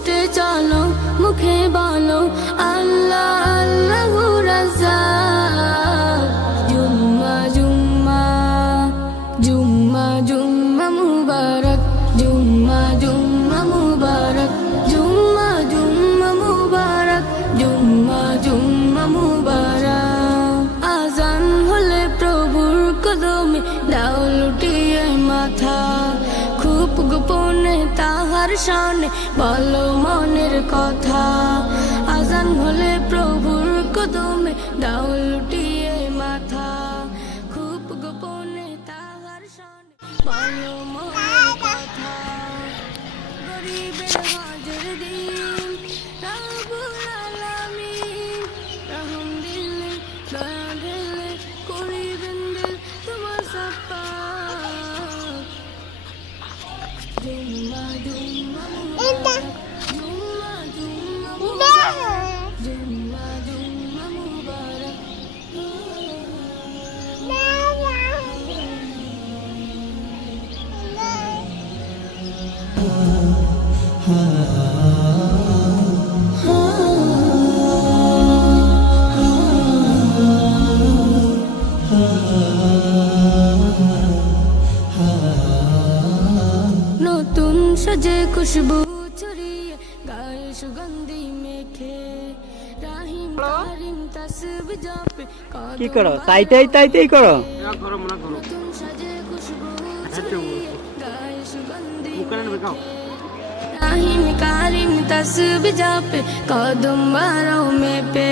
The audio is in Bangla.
ছুটে চলো মুখে বলো আল্লাহ আল্লাহু রাজ্জাক। জুম্মা জুম্মা জুম্মা জুম্মা মুবারক, জুম্মা জুম্মা মুবারক, জুম্মা জুম্মা মুবারক, জুম্মা জুম্মা মুবারক। আজান হলে প্রভুর কদমে দাও লুটিয়ে মাথা, খুব গোপনে তাহার শানে বলো মনের কথা। আজান হলে প্রভুর কদমে দাও লুটিয়ে মাথা, খুব গোপনে তাহার শানে বলো মনের কথা। গরিবের হাজের দিন রব্বুল আলামিন রহম দিলে দয়া ঢেলে করিবেন দিল তোমার সাফা। জুম্মা জুম্মা মুবারক, জুম্মা জুম্মা মুবারক, জুম্মা জুম্মা মুবারক। নতুন সাজে খুশবু ছড়িয়ে গায়ে সুগন্ধি মেখে রাহিম কারিম তাসবিহ জপে কি করো? তাইতেই করো। নতুন সাজে খুশবু ছড়িয়ে গায়ে সুগন্ধি মেখে রাহিম কারিম তাসবিহ জপে কদম বারাও মে পে।